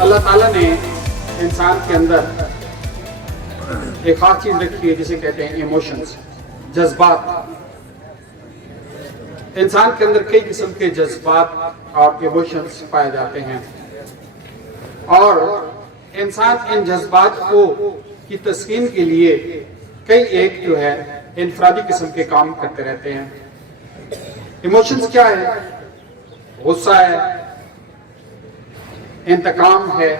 اللہ تعالیٰ نے انسان کے اندر ایک خاص چیز رکھی ہے جسے کہتے ہیں ایموشنز، جذبات۔ انسان کے اندر کئی قسم کے جذبات اور ایموشنز پائے جاتے ہیں، اور انسان ان جذبات کی تسکین کے لیے کئی ایک جو ہے انفرادی قسم کے کام کرتے رہتے ہیں۔ ایموشنز کیا ہے؟ غصہ ہے، انتقام ہے،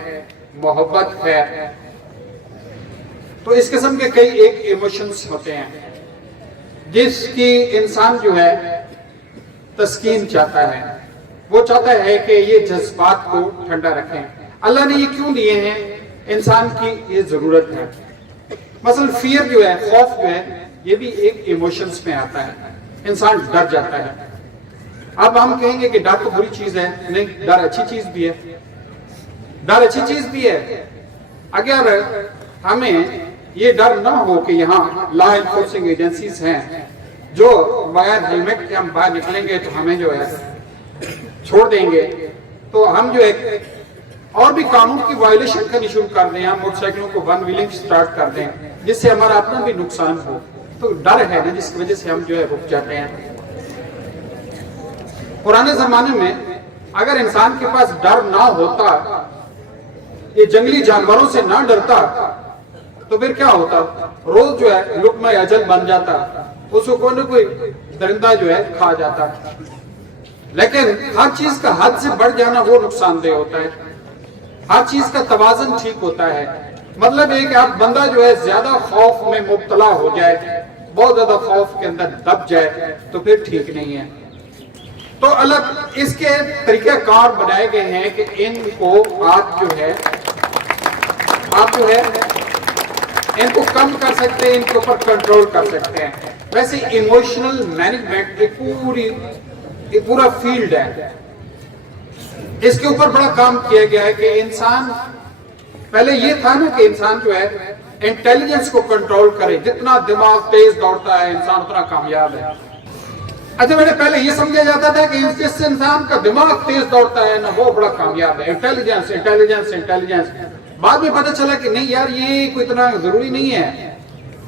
محبت ہے۔ تو اس قسم کے کئی ایک ایموشنز ہوتے ہیں جس کی انسان جو ہے تسکین چاہتا ہے، وہ چاہتا ہے کہ یہ جذبات کو ٹھنڈا رکھیں۔ اللہ نے یہ کیوں دیے ہیں؟ انسان کی یہ ضرورت ہے۔ مثلا فیئر جو ہے، خوف جو ہے، یہ بھی ایک ایموشنز میں آتا ہے، انسان ڈر جاتا ہے۔ اب ہم کہیں گے کہ ڈر تو بری چیز ہے، نہیں، ڈر اچھی چیز بھی ہے، ڈر اچھی چیز بھی ہے۔ اگر ہمیں یہ ڈر نہ ہو کہ یہاں لا انفورسنگ ایجنسیز ہیں جو بغیر ہیلمٹ کے ہم باہر نکلیں گے تو ہمیں جو ہے چھوڑ دیں گے، تو ہم جو ہے اور بھی قانون کی وائلیشن کرنی شروع کر دیں، ہم موٹر سائیکلوں کو ون ویلنگ سٹارٹ کر دیں جس سے ہمارا اپنا بھی نقصان ہو، تو ڈر ہے نا جس کی وجہ سے ہم جو ہے رک جاتے ہیں۔ پرانے زمانے میں اگر انسان کے پاس ڈر نہ ہوتا، یہ جنگلی جانوروں سے نہ ڈرتا، تو پھر کیا ہوتا؟ روز جو ہے لقمہ اجل بن جاتا، اس کو کوئی نہ کوئی درندہ جو ہے کھا جاتا۔ لیکن ہر چیز کا حد سے بڑھ جانا وہ نقصان دہ ہوتا ہے، ہر چیز کا توازن ٹھیک ہوتا ہے۔ مطلب یہ کہ اب بندہ جو ہے زیادہ خوف میں مبتلا ہو جائے، بہت زیادہ خوف کے اندر دب جائے، تو پھر ٹھیک نہیں ہے۔ تو الگ اس کے طریقہ کار بنائے گئے ہیں کہ ان کو آپ جو ہے ان کو کم کر سکتے ہیں، ان کے اوپر کنٹرول کر سکتے ہیں۔ ویسے ایموشنل مینجمنٹ ایک پورا فیلڈ ہے، اس کے اوپر بڑا کام کیا گیا ہے کہ انسان، پہلے یہ تھا نا کہ انسان جو ہے انٹیلیجنس کو کنٹرول کرے، جتنا دماغ تیز دوڑتا ہے انسان اتنا کامیاب ہے۔ اچھا، میں نے پہلے یہ سمجھا جاتا تھا کہ جس سے انسان کا دماغ تیز دوڑتا ہے نا وہ بڑا کامیاب ہے، انٹیلیجنس انٹیلیجنس انٹیلیجنس۔ بعد میں پتہ چلا کہ نہیں یار، یہ کوئی اتنا ضروری نہیں ہے۔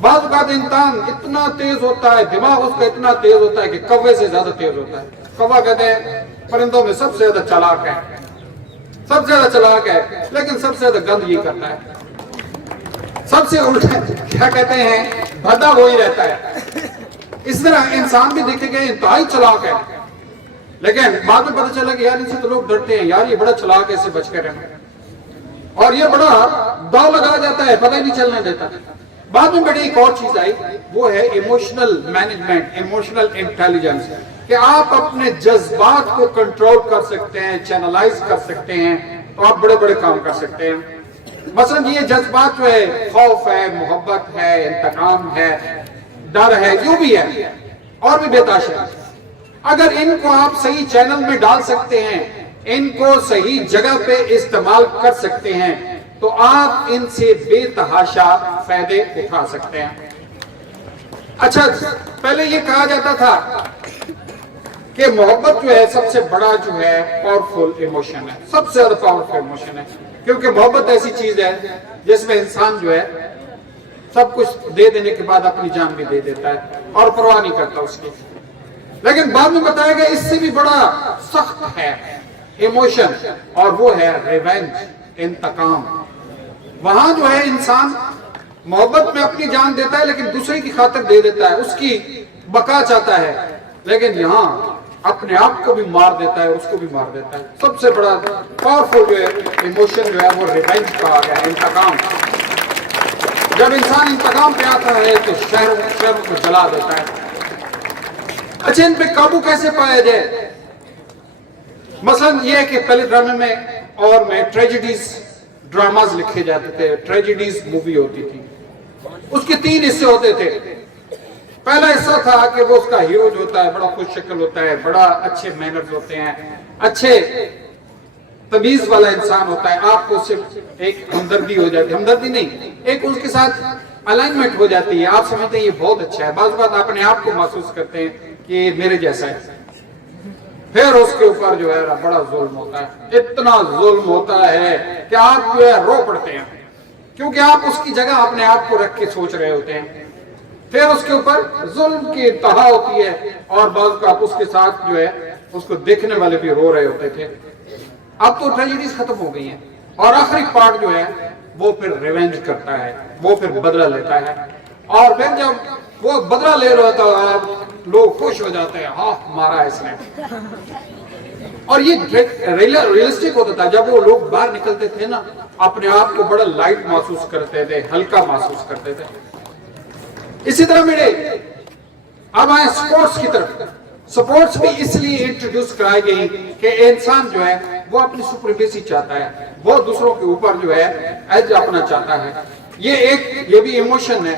بعض اوقات انسان اتنا تیز ہوتا ہے، دماغ اس کا اتنا تیز ہوتا ہے کہ کوے سے زیادہ تیز ہوتا ہے۔ کوا کہتے ہیں پرندوں میں سب سے زیادہ چالاک ہے، سب سے زیادہ چالاک ہے، لیکن سب سے زیادہ گند یہ کرتا ہے۔ سب سے الٹا کیا کہتے ہیں، بھدا وہی رہتا ہے۔ اس طرح انسان بھی دیکھے گئے انتہائی چلاک ہے، لیکن بعد میں پتہ چلا کہ یار ان سے تو لوگ ڈرتے ہیں، یار یہ بڑا چلاک ہے، اس سے بچ کر رہنا، اور یہ بڑا داؤ لگا جاتا ہے، پتہ ہی نہیں چلنے دیتا۔ بعد میں بڑی ایک اور چیز آئی، وہ ہے ایموشنل مینجمنٹ، ایموشنل انٹیلیجنس، کہ آپ اپنے جذبات کو کنٹرول کر سکتے ہیں، چینلائز کر سکتے ہیں، تو آپ بڑے بڑے کام کر سکتے ہیں۔ مثلا یہ جذبات جو ہے، خوف ہے، محبت ہے، انتقام ہے، ڈر ہے، جو بھی ہے، اور بھی بےتاشا، اگر ان کو آپ صحیح چینل میں ڈال سکتے ہیں، ان کو صحیح جگہ پہ استعمال کر سکتے ہیں، تو آپ ان سے بے تحاشا فائدے اٹھا سکتے ہیں۔ اچھا، پہلے یہ کہا جاتا تھا کہ محبت جو ہے سب سے بڑا جو ہے پاورفل ایموشن ہے، سب سے زیادہ پاورفل ایموشن ہے، کیونکہ محبت ایسی چیز ہے جس میں انسان جو ہے سب کچھ دے دینے کے بعد اپنی جان بھی دے دیتا ہے اور پرواہ نہیں کرتا اس کی۔ لیکن بعد میں بتایا گیا اس سے بھی بڑا سخت ہے ایموشن، اور وہ ہے ریونج، انتقام۔ وہاں جو ہے انسان محبت میں اپنی جان دیتا ہے لیکن دوسرے کی خاطر دے دیتا ہے، اس کی بقا چاہتا ہے، لیکن یہاں اپنے آپ کو بھی مار دیتا ہے، اس کو بھی مار دیتا ہے۔ سب سے بڑا پاورفل جو ہے ایموشن جو ہے وہ ریونج کہا گیا ہے، انتقام۔ جب انسان انتقام پہ آتا ہے تو شہر کو جلا دیتا ہے۔ اچھا، ان پہ قابو کیسے پایا جائے؟ مثلا یہ ہے کہ پہلے ڈرامے میں اور میں ٹریجڈیز ڈراماز لکھے جاتے تھے، ٹریجڈیز مووی ہوتی تھی، اس کے 3 حصے ہوتے تھے۔ پہلا حصہ تھا کہ وہ اس کا ہیرو جو ہوتا ہے بڑا خوش شکل ہوتا ہے، بڑا اچھے مینرز ہوتے ہیں، اچھے تمیز والا انسان ہوتا ہے، آپ کو صرف ایک ہمدردی ہو جاتی ہے، ہمدردی نہیں، ایک اس کے ساتھ الائنمنٹ ہو جاتی ہے، آپ سمجھتے ہیں یہ بہت اچھا ہے، بعض اوقات اپنے آپ کو محسوس کرتے ہیں کہ یہ میرے جیسا ہے۔ پھر اس کے اوپر جو ہے بڑا ظلم ہوتا ہے، اتنا ظلم ہوتا ہے کہ آپ جو ہے رو پڑتے ہیں، کیونکہ آپ اس کی جگہ اپنے آپ کو رکھ کے سوچ رہے ہوتے ہیں۔ پھر اس کے اوپر ظلم کی انتہا ہوتی ہے، اور بعض کا اس کے ساتھ جو ہے اس کو دیکھنے والے بھی رو رہے ہوتے تھے۔ اب تو ٹریجڈیز ختم ہو گئی ہیں، اور آخری پارٹ جو ہے وہ پھر ریونج کرتا ہے، وہ پھر بدلہ لیتا ہے، اور پھر جب وہ بدلہ لے رہا ہوتا ہے لوگ خوش ہو جاتے ہیں، ہاں مارا اس نے۔ اور یہ ریئلسٹک ہوتا تھا، جب وہ لوگ باہر نکلتے تھے نا اپنے آپ کو بڑا لائٹ محسوس کرتے تھے، ہلکا محسوس کرتے تھے۔ اسی طرح میرے اب آئے سپورٹس کی طرف۔ سپورٹس بھی اس لیے انٹروڈیوس کرائی گئی کہ انسان جو ہے وہ اپنی سپریمیسی چاہتا ہے، وہ دوسروں کے اوپر جو ہے ایج اپنا چاہتا ہے، یہ بھی ایموشن ہے۔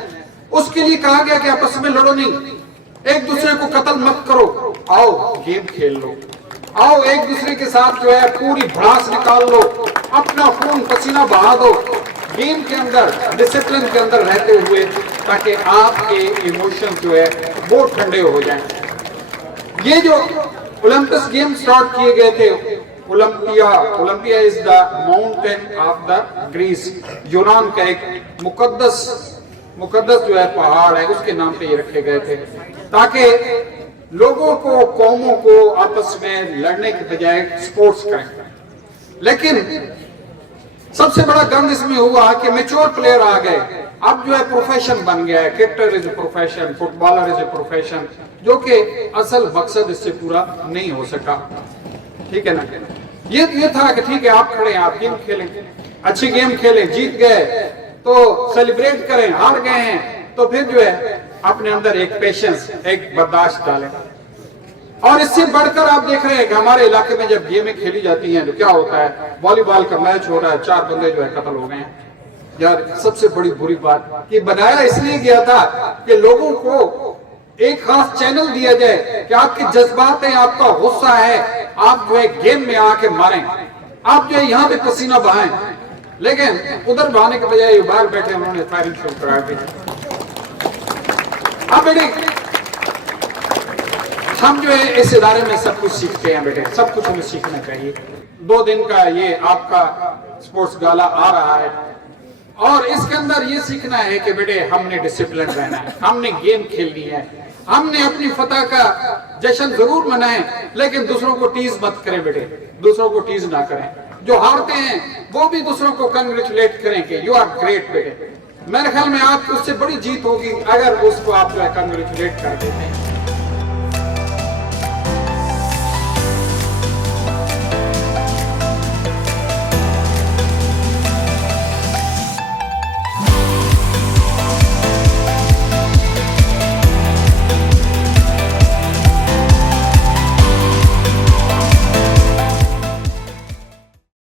اس کے لیے کہا گیا کہ آپس میں لڑو نہیں، ایک دوسرے کو قتل مت کرو، آؤ گیم کھیل لو، آؤ ایک دوسرے کے ساتھ جو ہے پوری بھڑاس نکال لو، اپنا خون پسینہ بہا دو گیم کے اندر، ڈسپلن کے اندر رہتے ہوئے، تاکہ آپ کے ایموشن جو ہے وہ ٹھنڈے ہو جائیں۔ یہ جو اولمپس گیم سٹارٹ کیے گئے تھے، Olympia is the mountain of the grease, یونان کا ایک مقدس جو ہے پہاڑ ہے، اس کے نام پہ یہ رکھے گئے تھے، تاکہ لوگوں کو، قوموں کو آپس میں لڑنے کے بجائے سپورٹس کریں۔ لیکن سب سے بڑا گند اس میں ہوا کہ میچور پلیئر آ گئے، اب جو ہے پروفیشن بن گیا ہے، cricketer is a profession, footballer is a profession, جو کہ اصل مقصد اس سے پورا نہیں ہو سکا، ٹھیک ہے نا۔ یہ تھا کہ ٹھیک ہے آپ کھڑے ہیں، آپ گیم کھیلیں، اچھی گیم کھیلیں، جیت گئے تو سیلیبریٹ کریں، ہار گئے ہیں تو پھر جو ہے اپنے اندر ایک پیشنس، ایک برداشت ڈالیں۔ اور اس سے بڑھ کر آپ دیکھ رہے ہیں کہ ہمارے علاقے میں جب گیمیں کھیلی جاتی ہیں تو کیا ہوتا ہے، والی بال کا میچ ہو رہا ہے، 4 بندے جو ہے قتل ہو گئے ہیں۔ یار سب سے بڑی بری بات کہ بنایا اس لیے گیا تھا کہ لوگوں کو ایک خاص چینل دیا جائے کہ آپ کے جذبات ہیں، آپ کا غصہ ہے، آپ جو ہے گیم میں آ کے ماریں، آپ جو ہے یہاں پہ پسینہ بہائیں، لیکن ادھر بہانے کے بجائے باہر بیٹھے انہوں نے فائرنگ شروع کرا دی۔ اب بیٹے ہم جو ہے اس ادارے میں سب کچھ سیکھتے ہیں، بیٹے سب کچھ ہمیں سیکھنا چاہیے۔ 2 دن کا یہ آپ کا سپورٹس گالا آ رہا ہے، اور اس کے اندر یہ سیکھنا ہے کہ بیٹے ہم نے ڈسپلن رہنا ہے، ہم نے گیم کھیلنی ہے، ہم نے اپنی فتح کا جشن ضرور منائیں، لیکن دوسروں کو ٹیز مت کریں بیٹے، دوسروں کو ٹیز نہ کریں۔ جو ہارتے ہیں وہ بھی دوسروں کو کنگریچولیٹ کریں کہ یو آر گریٹ بیٹے۔ میرے خیال میں آپ کو اس سے بڑی جیت ہوگی اگر اس کو آپ جو ہے کنگریچولیٹ کر دیتے ہیں۔